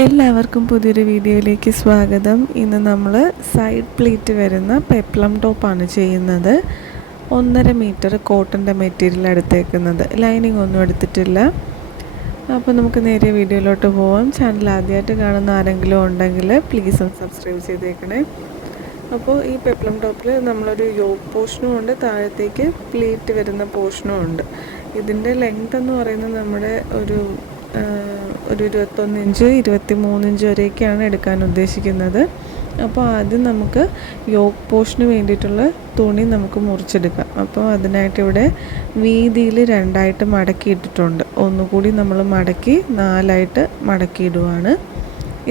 എല്ലാവർക്കും പുതിയൊരു വീഡിയോയിലേക്ക് സ്വാഗതം. ഇന്ന് നമ്മൾ സൈഡ് പ്ലീറ്റ് വരുന്ന പെപ്ലം ടോപ്പാണ് ചെയ്യുന്നത്. 1.5 മീറ്റർ കോട്ടൻ്റെ മെറ്റീരിയൽ എടുത്തേക്കുന്നത്, ലൈനിങ് ഒന്നും എടുത്തിട്ടില്ല. അപ്പോൾ നമുക്ക് നേരെ വീഡിയോയിലോട്ട് പോവാം. ചാനൽ ആദ്യമായിട്ട് കാണുന്ന ആരെങ്കിലും ഉണ്ടെങ്കിൽ പ്ലീസ് ഒന്ന് സബ്സ്ക്രൈബ് ചെയ്തേക്കണേ. അപ്പോൾ ഈ പെപ്ലം ടോപ്പിൽ നമ്മളൊരു യോക്ക് പോർഷനും ഉണ്ട്, താഴത്തേക്ക് പ്ലീറ്റ് വരുന്ന പോർഷനും ഉണ്ട്. ഇതിൻ്റെ ലെങ്ത് എന്ന് പറയുന്നത് നമ്മുടെ ഒരു 21 ഇഞ്ച് 23 ഇഞ്ച് വരെയൊക്കെയാണ് എടുക്കാൻ ഉദ്ദേശിക്കുന്നത്. അപ്പോൾ ആദ്യം നമുക്ക് യോക്ക് പോർഷന് വേണ്ടിയിട്ടുള്ള തുണി നമുക്ക് മുറിച്ചെടുക്കാം. അപ്പോൾ അതിനായിട്ട് ഇവിടെ വീതിയിൽ 2ആയിട്ട് മടക്കിയിട്ടിട്ടുണ്ട്. ഒന്നുകൂടി നമ്മൾ മടക്കി 4ആയിട്ട് മടക്കിയിടുവാണ്.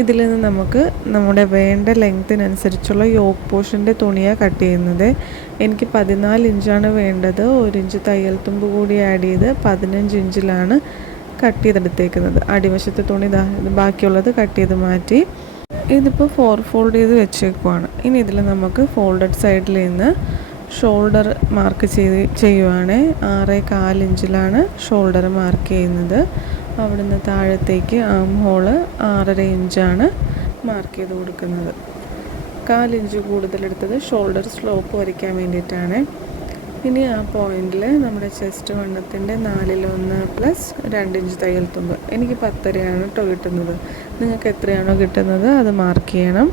ഇതിൽ നിന്ന് നമുക്ക് നമ്മുടെ വേണ്ട ലെങ്ത്തിനനുസരിച്ചുള്ള യോക്ക് പോർഷൻ്റെ തുണിയാണ് കട്ട് ചെയ്യുന്നത്. എനിക്ക് 14 ഇഞ്ചാണ് വേണ്ടത്. 1 ഇഞ്ച് തയ്യൽ തുമ്പ് കൂടി ആഡ് ചെയ്ത് 15 ഇഞ്ചിലാണ് കട്ട് ചെയ്തെടുത്തേക്കുന്നത്. അടിവശത്തെ തുണി ബാക്കിയുള്ളത് കട്ട് ചെയ്ത് മാറ്റി. ഇതിപ്പോൾ 4 ഫോൾഡ് ചെയ്ത് വെച്ചേക്കുവാണ്. ഇനി ഇതിൽ നമുക്ക് ഫോൾഡഡ് സൈഡിൽ നിന്ന് ഷോൾഡർ മാർക്ക് ചെയ്യുവാണ്. 6.25 ഇഞ്ചിലാണ് ഷോൾഡർ മാർക്ക് ചെയ്യുന്നത്. അവിടുന്ന് താഴത്തേക്ക് ആം ഹോള് 6.5 ഇഞ്ചാണ് മാർക്ക് ചെയ്ത് കൊടുക്കുന്നത്. 4 ഇഞ്ച് കൂടുതലെടുത്തത് ഷോൾഡർ സ്ലോപ്പ് വരയ്ക്കാൻ വേണ്ടിയിട്ടാണ്. ഇനി ആ പോയിന്റിൽ നമ്മുടെ ചെസ്റ്റ് വണ്ണത്തിൻ്റെ 1/4 പ്ലസ് 2 ഇഞ്ച് തയ്യൽ തുമ്പ്. എനിക്ക് 10.5 കേട്ടോ കിട്ടുന്നത്. നിങ്ങൾക്ക് എത്രയാണോ കിട്ടുന്നത് അത് മാർക്ക് ചെയ്യണം.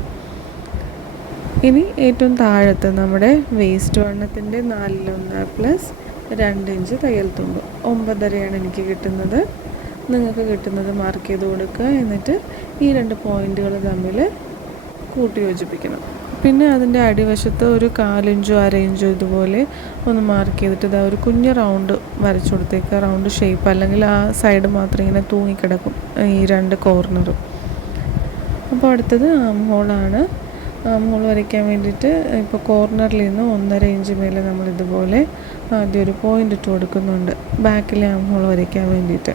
ഇനി ഏറ്റവും താഴത്ത് നമ്മുടെ വേസ്റ്റ് വണ്ണത്തിൻ്റെ 4/1 പ്ലസ് 2 ഇഞ്ച് തയ്യൽ തുമ്പ്. 9.5 എനിക്ക് കിട്ടുന്നത്. നിങ്ങൾക്ക് കിട്ടുന്നത് മാർക്ക് ചെയ്ത് കൊടുക്കുക. എന്നിട്ട് ഈ 2 പോയിന്റുകൾ തമ്മിൽ കൂട്ടി യോജിപ്പിക്കണം. പിന്നെ അതിൻ്റെ അടിവശത്ത് ഒരു 4 ഇഞ്ചോ 1/2 ഇഞ്ചോ ഇതുപോലെ ഒന്ന് മാർക്ക് ചെയ്തിട്ട് ഇതാ ഒരു കുഞ്ഞ് റൗണ്ട് വരച്ചു കൊടുത്തേക്കുക. റൗണ്ട് ഷേപ്പ്, അല്ലെങ്കിൽ ആ സൈഡ് മാത്രം ഇങ്ങനെ തൂങ്ങിക്കിടക്കും ഈ 2 കോർണറും. അപ്പോൾ അടുത്തത് ആം ഹോളാണ്. ആം ഹോൾ വരയ്ക്കാൻ വേണ്ടിയിട്ട് ഇപ്പോൾ കോർണറിൽ നിന്ന് 1.5 ഇഞ്ച് മേലെ നമ്മളിതുപോലെ ആദ്യം ഒരു പോയിൻ്റ് ഇട്ട് കൊടുക്കുന്നുണ്ട്, ബാക്കിലെ ആം ഹോൾ വരയ്ക്കാൻ വേണ്ടിയിട്ട്.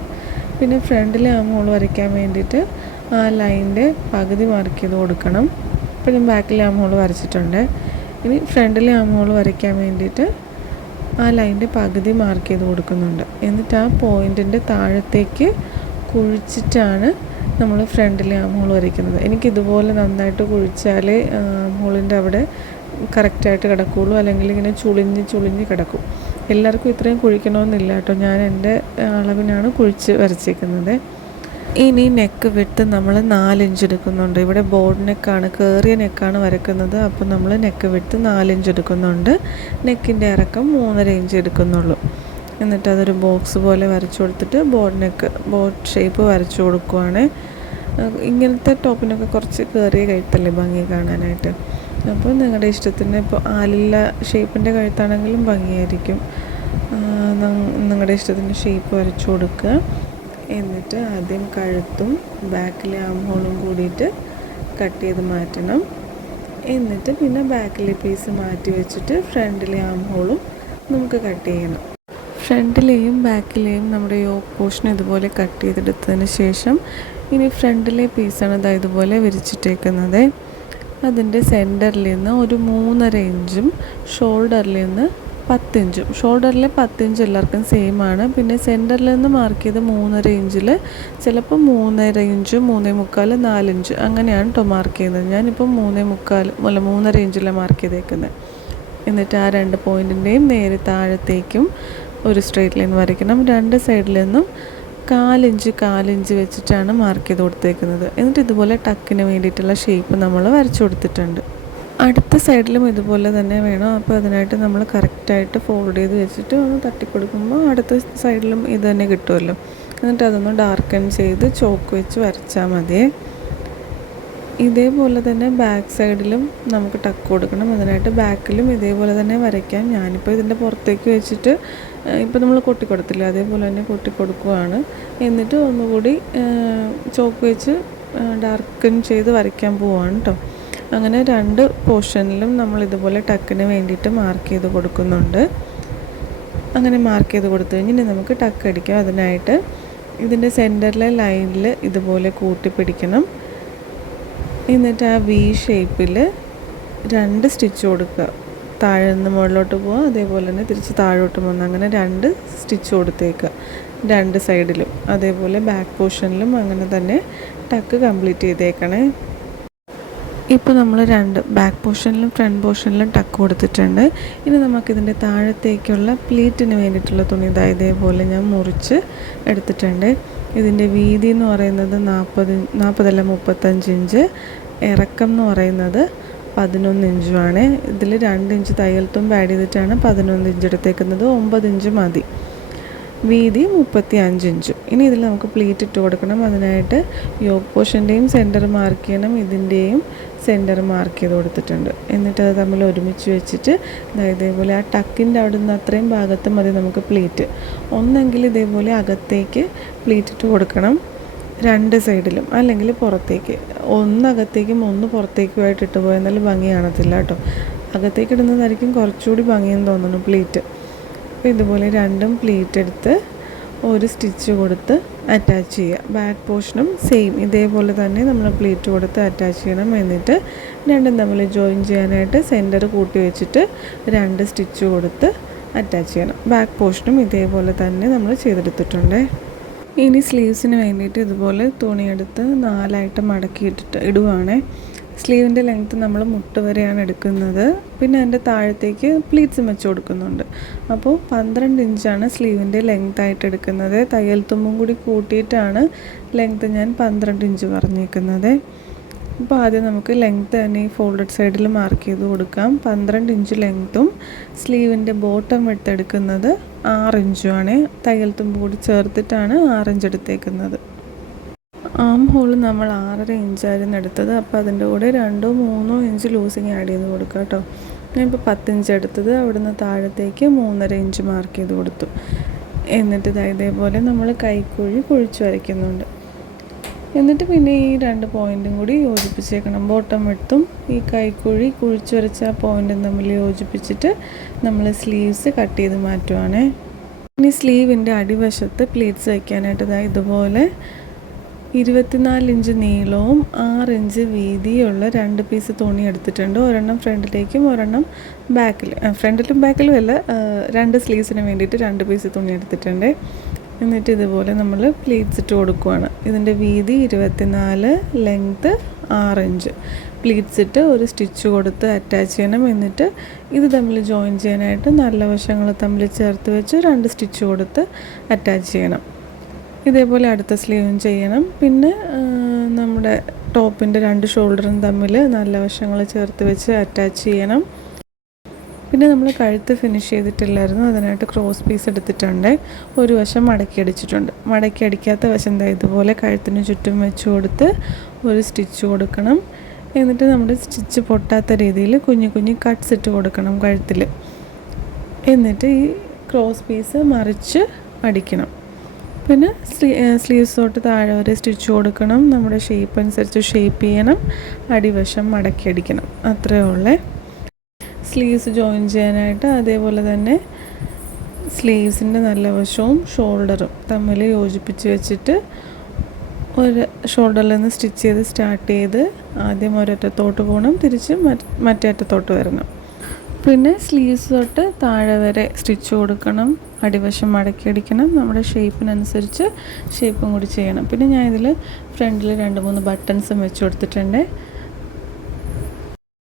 പിന്നെ ഫ്രണ്ടിലെ ആം ഹോൾ വരയ്ക്കാൻ വേണ്ടിയിട്ട് ആ ലൈനിൻ്റെ പകുതി മാർക്ക് ചെയ്ത് കൊടുക്കണം. ഇപ്പോൾ ഞാൻ ബാക്കിലെ ആം ഹോൾ വരച്ചിട്ടുണ്ട്. ഇനി ഫ്രണ്ടിലെ ആം ഹോൾ വരയ്ക്കാൻ വേണ്ടിയിട്ട് ആ ലൈനിൻ്റെ പകുതി മാർക്ക് ചെയ്ത് കൊടുക്കുന്നുണ്ട്. എന്നിട്ട് ആ പോയിൻറ്റിൻ്റെ താഴത്തേക്ക് കുഴിച്ചിട്ടാണ് നമ്മൾ ഫ്രണ്ടിലെ ആം ഹോൾ വരയ്ക്കുന്നത്. എനിക്കിതുപോലെ നന്നായിട്ട് കുഴിച്ചാലേ ആം ഹോളിൻ്റെ അവിടെ കറക്റ്റായിട്ട് കിടക്കുകയുള്ളൂ, അല്ലെങ്കിൽ ഇങ്ങനെ ചുളിഞ്ഞ് കിടക്കും. എല്ലാവർക്കും ഇത്രയും കുഴിക്കണമെന്നില്ല കേട്ടോ. ഞാൻ എൻ്റെ അളവിനാണ് കുഴിച്ച് വരച്ചേക്കുന്നത്. ഇനി നെക്ക് വിട്ട് നമ്മൾ 4 ഇഞ്ച് എടുക്കുന്നുണ്ട്. ഇവിടെ ബോർഡ് നെക്കാണ്, കയറിയ നെക്കാണ് വരക്കുന്നത്. അപ്പോൾ നമ്മൾ നെക്ക് വിട്ട് 4 ഇഞ്ച് എടുക്കുന്നുണ്ട്. നെക്കിൻ്റെ ഇറക്കം 3.5 ഇഞ്ച് എടുക്കുന്നുള്ളൂ. എന്നിട്ട് അതൊരു ബോക്സ് പോലെ വരച്ചു കൊടുത്തിട്ട് ബോർഡ് ഷേപ്പ് വരച്ചു കൊടുക്കുവാണ്. ഇങ്ങനത്തെ ടോപ്പിനൊക്കെ കുറച്ച് കയറിയ കഴുത്തല്ലേ ഭംഗി കാണാനായിട്ട്. അപ്പോൾ നിങ്ങളുടെ ഇഷ്ടത്തിന്, ഇപ്പോൾ ആലില്ല ഷേപ്പിൻ്റെ കഴുത്താണെങ്കിലും ഭംഗിയായിരിക്കും. നിങ്ങളുടെ ഇഷ്ടത്തിന് ഷേപ്പ് വരച്ചു കൊടുക്കുക. എന്നിട്ട് ആദ്യം കഴുത്തും ബാക്കിലെ ആം ഹോളും കൂടിയിട്ട് കട്ട് ചെയ്ത് മാറ്റണം. എന്നിട്ട് പിന്നെ ബാക്കിലെ പീസ് മാറ്റി വെച്ചിട്ട് ഫ്രണ്ടിലെ ആം ഹോളും നമുക്ക് കട്ട് ചെയ്യണം. ഫ്രണ്ടിലെയും ബാക്കിലെയും നമ്മുടെ യോക്ക് പോർഷൻ ഇതുപോലെ കട്ട് ചെയ്തെടുത്തതിന് ശേഷം ഇനി ഫ്രണ്ടിലെ പീസാണ് ഇതുപോലെ വിരിച്ചിട്ടേക്കുന്നത്. അതിൻ്റെ സെൻറ്ററിൽ നിന്ന് ഒരു 3.5 ഇഞ്ചും ഷോൾഡറിൽ നിന്ന് 10 ഇഞ്ചും. ഷോൾഡറിൽ 10 ഇഞ്ച് എല്ലാവർക്കും സെയിം ആണ്. പിന്നെ സെൻറ്ററിൽ നിന്ന് മാർക്ക് ചെയ്ത് 3.5 ഇഞ്ചിൽ ചിലപ്പോൾ 3.5 ഇഞ്ച് 3.25 4 ഇഞ്ച് അങ്ങനെയാണ് കേട്ടോ മാർക്ക് ചെയ്യുന്നത്. ഞാനിപ്പോൾ 3.25 ഇഞ്ചിലാണ് മാർക്ക് ചെയ്തേക്കുന്നത്. എന്നിട്ട് ആ 2 പോയിൻറ്റിൻ്റെയും നേരെ താഴത്തേക്കും ഒരു സ്ട്രെയിറ്റ് ലൈൻ വരയ്ക്കണം. 2 സൈഡിൽ നിന്നും 4 ഇഞ്ച് വെച്ചിട്ടാണ് മാർക്ക് ചെയ്ത് കൊടുത്തേക്കുന്നത്. എന്നിട്ട് ഇതുപോലെ ടക്കിന് വേണ്ടിയിട്ടുള്ള ഷേപ്പ് നമ്മൾ വരച്ചു കൊടുത്തിട്ടുണ്ട്. അടുത്ത സൈഡിലും ഇതുപോലെ തന്നെ വേണം. അപ്പോൾ അതിനായിട്ട് നമ്മൾ കറക്റ്റായിട്ട് ഫോൾഡ് ചെയ്ത് വെച്ചിട്ട് ഒന്ന് തട്ടിക്കൊടുക്കുമ്പോൾ അടുത്ത സൈഡിലും ഇത് തന്നെ കിട്ടുമല്ലോ. എന്നിട്ട് അതൊന്ന് ഡാർക്കൺ ചെയ്ത് ചോക്ക് വെച്ച് വരച്ചാൽ മതി. ഇതേപോലെ തന്നെ ബാക്ക് സൈഡിലും നമുക്ക് ടക്ക് കൊടുക്കണം. അതിനായിട്ട് ബാക്കിലും ഇതേപോലെ തന്നെ വരയ്ക്കാം. ഞാനിപ്പോൾ ഇതിൻ്റെ പുറത്തേക്ക് വെച്ചിട്ട് ഇപ്പോൾ നമ്മൾ കൊട്ടിക്കൊടുത്തില്ല, അതേപോലെ തന്നെ കൊട്ടിക്കൊടുക്കുകയാണ്. എന്നിട്ട് ഒന്നുകൂടി ചോക്ക് വെച്ച് ഡാർക്കൺ ചെയ്ത് വരയ്ക്കാൻ പോവാണ് കേട്ടോ. അങ്ങനെ 2 പോർഷനിലും നമ്മൾ ഇതുപോലെ ടക്കിന് വേണ്ടിയിട്ട് മാർക്ക് ചെയ്ത് കൊടുക്കുന്നുണ്ട്. അങ്ങനെ മാർക്ക് ചെയ്ത് കൊടുത്തു കഴിഞ്ഞാൽ നമുക്ക് ടക്ക് അടിക്കാം. അതിനായിട്ട് ഇതിൻ്റെ സെൻറ്ററിലെ ലൈനിൽ ഇതുപോലെ കൂട്ടി പിടിക്കണം. എന്നിട്ട് ആ വി ഷേപ്പിൽ 2 സ്റ്റിച്ച് കൊടുക്കുക. താഴെ നിന്ന് മുകളിലോട്ട് പോവുക, അതേപോലെ തന്നെ തിരിച്ച് താഴോട്ട് വന്ന് അങ്ങനെ 2 സ്റ്റിച്ച് കൊടുത്തേക്കുക 2 സൈഡിലും. അതേപോലെ ബാക്ക് പോർഷനിലും അങ്ങനെ തന്നെ ടക്ക് കംപ്ലീറ്റ് ചെയ്തേക്കണേ. ഇപ്പോൾ നമ്മൾ രണ്ട് ബാക്ക് പോർഷനിലും ഫ്രണ്ട് പോർഷനിലും ടക്ക് കൊടുത്തിട്ടുണ്ട്. ഇനി നമുക്കിതിൻ്റെ താഴത്തേക്കുള്ള പ്ലീറ്റിന് വേണ്ടിയിട്ടുള്ള തുണി ഇതേപോലെ ഞാൻ മുറിച്ച് എടുത്തിട്ടുണ്ട്. ഇതിൻ്റെ വീതി എന്ന് പറയുന്നത് 35 ഇഞ്ച്, ഇറക്കം എന്ന് പറയുന്നത് 11 ഇഞ്ചുമാണ്. ഇതിൽ 2 ഇഞ്ച് തയ്യൽ തുമ്പ് ആഡ് ചെയ്തിട്ടാണ് 11 ഇഞ്ച് എടുത്തേക്കുന്നത്. 9 ഇഞ്ച് മതി. വീതി 35 ഇഞ്ചും. ഇനി ഇതിൽ നമുക്ക് പ്ലീറ്റ് ഇട്ട് കൊടുക്കണം. അതിനായിട്ട് യോക്ക് പോർഷൻ്റെയും സെൻറ്റർ മാർക്ക് ചെയ്യണം, ഇതിൻ്റെയും സെൻറ്റർ മാർക്ക് ചെയ്ത് കൊടുത്തിട്ടുണ്ട്. എന്നിട്ട് അത് തമ്മിൽ ഒരുമിച്ച് വെച്ചിട്ട് ഇതേപോലെ ആ ടക്കിൻ്റെ അവിടെ നിന്ന് അത്രയും ഭാഗത്ത് മതി നമുക്ക് പ്ലീറ്റ്. ഒന്നെങ്കിൽ ഇതേപോലെ അകത്തേക്ക് പ്ലീറ്റ് ഇട്ട് കൊടുക്കണം, 2 സൈഡിലും, അല്ലെങ്കിൽ പുറത്തേക്ക്. ഒന്ന് അകത്തേക്കും ഒന്ന് പുറത്തേക്കുമായിട്ട് ഇട്ട് പോയാൽ എന്നാലും ഭംഗി കാണത്തില്ല കേട്ടോ. അകത്തേക്ക് ഇടുന്നതായിരിക്കും കുറച്ചുകൂടി ഭംഗിയെന്ന് തോന്നുന്നു പ്ലീറ്റ്. അപ്പോൾ ഇതുപോലെ 2 പ്ലീറ്റ് എടുത്ത് ഒരു സ്റ്റിച്ച് കൊടുത്ത് അറ്റാച്ച് ചെയ്യുക. ബാക്ക് പോർഷനും സെയിം ഇതേപോലെ തന്നെ നമ്മൾ പ്ലീറ്റ് കൊടുത്ത് അറ്റാച്ച് ചെയ്യണം. എന്നിട്ട് രണ്ടും തമ്മിൽ ജോയിൻ ചെയ്യാനായിട്ട് സെൻറ്റർ കൂട്ടി വെച്ചിട്ട് 2 സ്റ്റിച്ച് കൊടുത്ത് അറ്റാച്ച് ചെയ്യണം. ബാക്ക് പോർഷനും ഇതേപോലെ തന്നെ നമ്മൾ ചെയ്തെടുത്തിട്ടുണ്ട്. ഇനി സ്ലീവ്സിന് വേണ്ടിയിട്ട് ഇതുപോലെ തുണിയെടുത്ത് 4ആയിട്ട് മടക്കിയിട്ടിട്ട് ഇടുവാണ്. സ്ലീവിൻ്റെ ലെങ്ത്ത് നമ്മൾ മുട്ട് വരെയാണ് എടുക്കുന്നത്. പിന്നെ അതിൻ്റെ താഴത്തേക്ക് പ്ലീറ്റ്സും വെച്ച് കൊടുക്കുന്നുണ്ട്. അപ്പോൾ 12 ഇഞ്ചാണ് സ്ലീവിൻ്റെ ലെങ്ത്ത് ആയിട്ട് എടുക്കുന്നത്. തയ്യൽ തുമ്പും കൂടി കൂട്ടിയിട്ടാണ് ലെങ്ത്ത് ഞാൻ 12 ഇഞ്ച് പറഞ്ഞേക്കുന്നത്. അപ്പോൾ ആദ്യം നമുക്ക് ലെങ്ത്ത് തന്നെ ഈ ഫോൾഡഡ് സൈഡിൽ മാർക്ക് ചെയ്ത് കൊടുക്കാം. 12 ഇഞ്ച് ലെങ്ത്തും സ്ലീവിൻ്റെ ബോട്ടം വിഡ്ത്ത് എടുക്കുന്നത് 6 ഇഞ്ചുമാണ്. തയ്യൽ തുമ്പ് കൂടി ചേർത്തിട്ടാണ് 6 ഇഞ്ച് എടുത്തേക്കുന്നത്. ആം ഹോൾ നമ്മൾ 6.5 ഇഞ്ചായിരുന്നു എടുത്തത്. അപ്പോൾ അതിൻ്റെ കൂടെ 2-3 ഇഞ്ച് ലൂസിങ് ആഡ് ചെയ്ത് കൊടുക്കുക കേട്ടോ. ഞാനിപ്പോൾ 10 ഇഞ്ച് എടുത്തത്. അവിടുന്ന് താഴത്തേക്ക് 3.5 ഇഞ്ച് മാർക്ക് ചെയ്ത് കൊടുത്തു. എന്നിട്ട് ഇതേപോലെ നമ്മൾ കൈക്കുഴി കുഴിച്ച് വരയ്ക്കുന്നുണ്ട്. എന്നിട്ട് പിന്നെ ഈ 2 പോയിൻറ്റും കൂടി യോജിപ്പിച്ചേക്കണം. ബോട്ടം വിഡ്ത്തും ഈ കൈക്കുഴി കുഴിച്ച് വരച്ച പോയിൻറ്റും തമ്മിൽ യോജിപ്പിച്ചിട്ട് നമ്മൾ സ്ലീവ്സ് കട്ട് ചെയ്ത് മാറ്റുവാണ്. ഇനി സ്ലീവിൻ്റെ അടിവശത്ത് പ്ലീറ്റ്സ് വയ്ക്കാനായിട്ട് ഇതുപോലെ 24 ഇഞ്ച് നീളവും 6 ഇഞ്ച് വീതിയുള്ള 2 പീസ് തുണി എടുത്തിട്ടുണ്ട്. ഒരെണ്ണം ഫ്രണ്ടിലേക്കും ഒരെണ്ണം ബാക്കിലും. ഫ്രണ്ടിലും ബാക്കിലും അല്ല, 2 സ്ലീവ്സിന് വേണ്ടിയിട്ട് 2 പീസ് തുണി എടുത്തിട്ടുണ്ട്. എന്നിട്ട് ഇതുപോലെ നമ്മൾ പ്ലീറ്റ്സ് ഇട്ട് കൊടുക്കുവാണ്. ഇതിൻ്റെ വീതി 24, ലെങ്ത്ത് 6 ഇഞ്ച്. പ്ലീറ്റ്സ് ഇട്ട് ഒരു സ്റ്റിച്ച് കൊടുത്ത് അറ്റാച്ച് ചെയ്യണം. എന്നിട്ട് ഇത് തമ്മിൽ ജോയിൻ ചെയ്യാനായിട്ട് നല്ല വശങ്ങൾ തമ്മിൽ ചേർത്ത് വെച്ച് 2 സ്റ്റിച്ച് കൊടുത്ത് അറ്റാച്ച് ചെയ്യണം. ഇതേപോലെ അടുത്ത സ്ലീവും ചെയ്യണം. പിന്നെ നമ്മുടെ ടോപ്പിൻ്റെ 2 ഷോൾഡറും തമ്മിൽ നല്ല വശങ്ങൾ ചേർത്ത് വെച്ച് അറ്റാച്ച് ചെയ്യണം. പിന്നെ നമ്മൾ കഴുത്ത് ഫിനിഷ് ചെയ്തിട്ടില്ലായിരുന്നു. അതിനായിട്ട് ക്രോസ് പീസ് എടുത്തിട്ടുണ്ട്. ഒരു വശം മടക്കി അടിച്ചിട്ടുണ്ട്. മടക്കി അടിക്കാത്ത വശം ഇതുപോലെ കഴുത്തിന് ചുറ്റും വെച്ച് കൊടുത്ത് ഒരു സ്റ്റിച്ച് കൊടുക്കണം. എന്നിട്ട് നമ്മുടെ സ്റ്റിച്ച് പൊട്ടാത്ത രീതിയിൽ കുഞ്ഞു കുഞ്ഞു കട്ട്സ് ഇട്ട് കൊടുക്കണം കഴുത്തിൽ. എന്നിട്ട് ഈ ക്രോസ് പീസ് മറിച്ച് അടിക്കണം. പിന്നെ സ്ലീവ്സ് തൊട്ട് താഴെ വരെ സ്റ്റിച്ച് കൊടുക്കണം. നമ്മുടെ ഷേപ്പ് അനുസരിച്ച് ഷേപ്പ് ചെയ്യണം. അടിവശം മടക്കി അടിക്കണം. അത്രയേ ഉള്ളേ. സ്ലീവ്സ് ജോയിൻ ചെയ്യാനായിട്ട് അതേപോലെ തന്നെ സ്ലീവ്സിൻ്റെ നല്ല വശവും ഷോൾഡറും തമ്മിൽ യോജിപ്പിച്ച് വെച്ചിട്ട് ഒരു ഷോൾഡറിൽ നിന്ന് സ്റ്റിച്ച് ചെയ്ത് സ്റ്റാർട്ട് ചെയ്ത് ആദ്യം ഒരറ്റത്തോട്ട് പോകണം, തിരിച്ച് മറ്റേ അറ്റത്തോട്ട് വരണം. പിന്നെ സ്ലീവ്സ് തൊട്ട് താഴെ വരെ സ്റ്റിച്ച് കൊടുക്കണം. അടിവശം മടക്കി അടിക്കണം. നമ്മുടെ ഷേപ്പിനനുസരിച്ച് ഷേപ്പും കൂടി ചെയ്യണം. പിന്നെ ഞാൻ ഇതിൽ ഫ്രണ്ടിൽ 2-3 ബട്ടൺസും വെച്ച് കൊടുത്തിട്ടുണ്ട്.